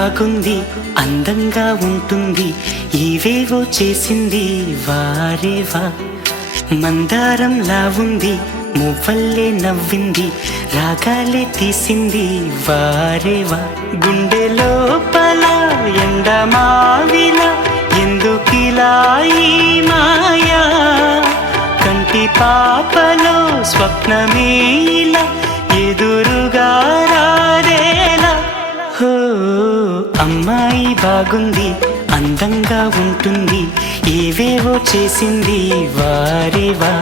బాగుంది అందంగా ఉంటుంది ఏవేవో చేసింది వారేవా మందారంలా ఉంది మువ్వల్లే నవ్వింది రాగాలే తీసింది వారేవా గుండె లోపల ఎండమావిలా ఎందుకిలా ఈ మాయా కంటి పాపలో స్వప్నమేలా ఎదురుగా రారేలా హో అమ్మాయి బాగుంది అందంగా ఉంటుంది ఏవేవో చేసింది వారేవా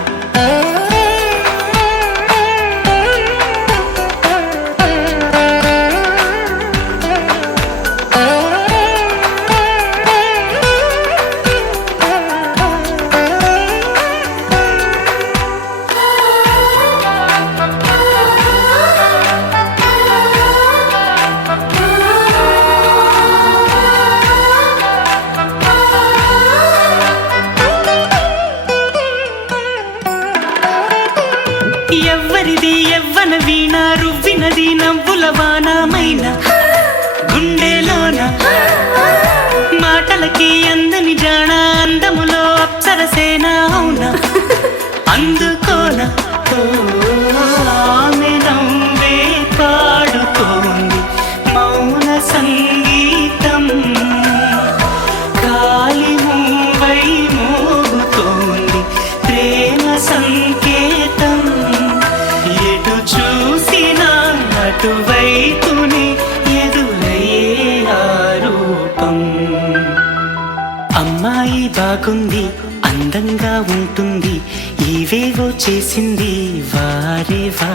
ఎవ్వరిది ఎవ్వన వీణ రువ్వినది నవ్వుల వానమైన గుండెలోన మాటలకి అందని జాణ అందములో అప్సరసేన అవునా అందుకోన ఆమె నవ్వే పాడుతోంది మౌన సంగీతం గాలి మూవై మోగుతోంది ప్రేమ సంకేతం ఎటు చూసినా అటువైపుని ఎదురయ్యే ఆరూపం అమ్మాయి బాగుంది అందంగా ఉంటుంది ఏవేవో చేసింది వారేవా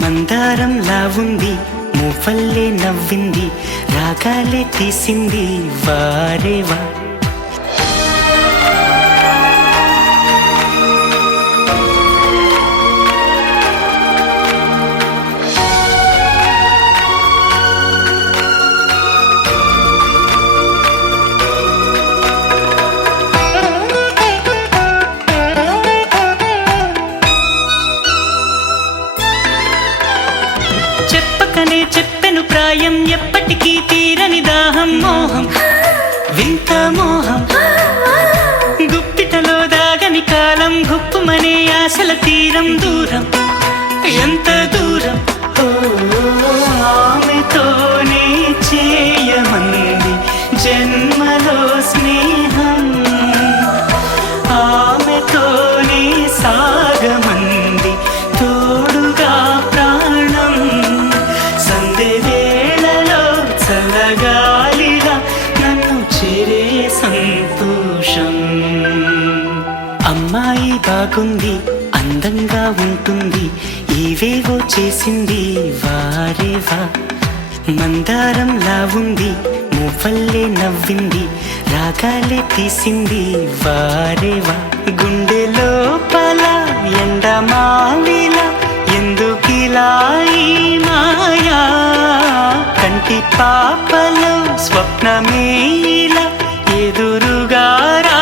మందారంలా ఉంది మువ్వల్లే నవ్వింది రాగాలే తీసింది వారేవా చెప్పకనే చెప్పెను ప్రాయం ఎప్పటికీ తీరని దాహం మోహం వింత మోహం గుప్పిటలో దాగని కాలం గుప్పుమనే ఆశల తీరం దూరం ఎంత దూరం ఓ ఆమెతోనే చేయమంది జన్మలో స్నేహం ఆమెతోనే సాగమంది తోడుగా ప్రాణం సందె వేళలో చల్లగాలిగా నన్ను చేరే సంతోషం అమ్మాయి బాగుంది అందంగా ఉంటుంది ఏవేవో చేసింది వారేవా మందారంలా ఉంది మువ్వల్లే నవ్వింది రాగాలే తీసింది వారేవా గుండె లోపల ఎండమావిలా ఎందుకిలా ఈ మాయా కంటి పాపలో స్వప్నమేలా ఎదురుగా రా